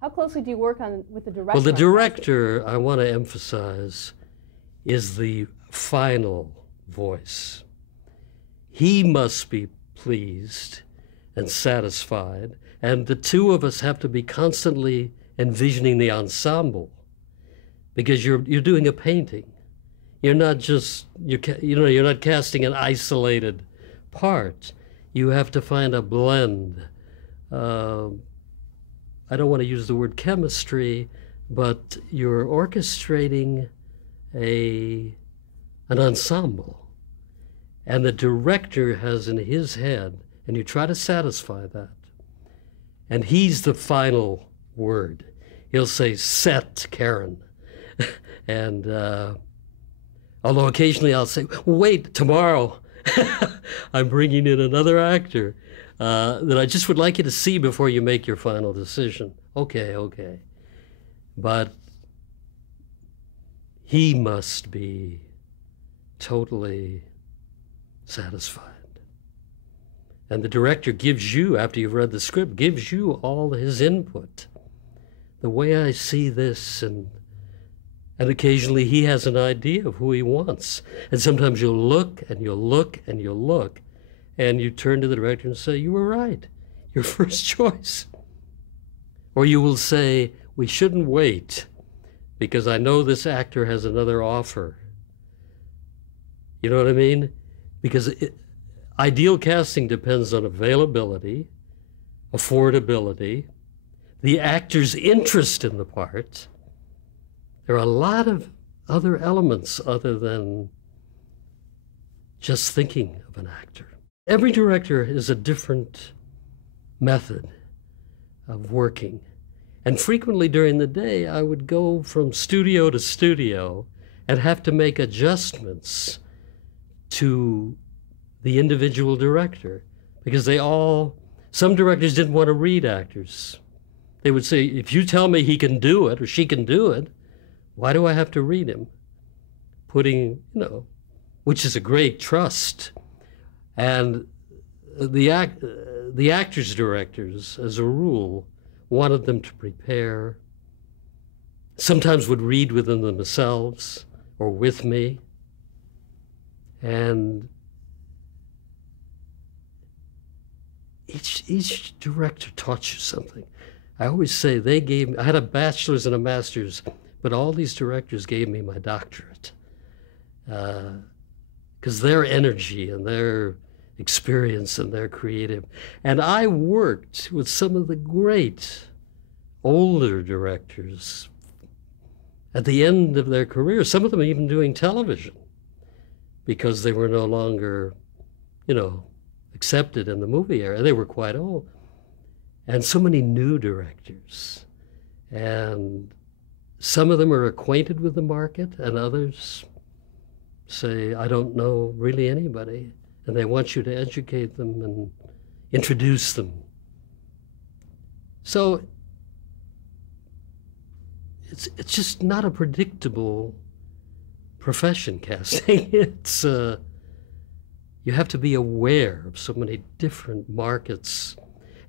How closely do you work with the director? Well, the director, I want to emphasize, is the final voice. He must be pleased and satisfied, and the two of us have to be constantly envisioning the ensemble, because you're doing a painting. You're not just you're not casting an isolated part. You have to find a blend. I don't want to use the word chemistry, but you're orchestrating an ensemble. And the director has in his head, and you try to satisfy that. And he's the final word. He'll say, "Set, Karen." And although occasionally I'll say, "Wait, tomorrow I'm bringing in another actor that I just would like you to see before you make your final decision." Okay, okay. But he must be totally satisfied. And the director gives you, after you've read the script, gives you all his input. The way I see this, and occasionally he has an idea of who he wants. And sometimes you'll look and you'll look and you'll look, and you turn to the director and say, "You were right, your first choice." Or you will say, "We shouldn't wait because I know this actor has another offer." You know what I mean? Because ideal casting depends on availability, affordability, the actor's interest in the part. There are a lot of other elements other than just thinking of an actor. Every director is a different method of working. And frequently during the day, I would go from studio to studio and have to make adjustments to the individual director, because some directors didn't want to read actors. They would say, "If you tell me he can do it or she can do it, why do I have to read him?" Which is a great trust. And the actors' directors, as a rule, wanted them to prepare, sometimes would read within themselves or with me. And each director taught you something. I always say I had a bachelor's and a master's, but all these directors gave me my doctorate. Because their energy and their experience and their creative. And I worked with some of the great older directors at the end of their career, some of them even doing television, because they were no longer, accepted in the movie era. They were quite old. And so many new directors. And some of them are acquainted with the market, and others say, "I don't know really anybody." And they want you to educate them and introduce them. So it's just not a predictable profession, casting. You have to be aware of so many different markets,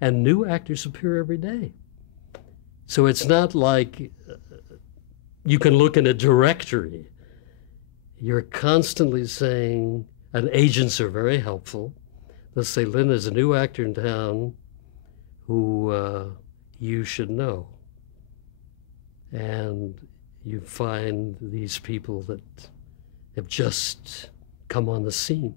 and new actors appear every day. So it's not like you can look in a directory. You're constantly saying, and agents are very helpful. They'll say, "Lynn, there's a new actor in town who you should know." And you find these people that have just come on the scene.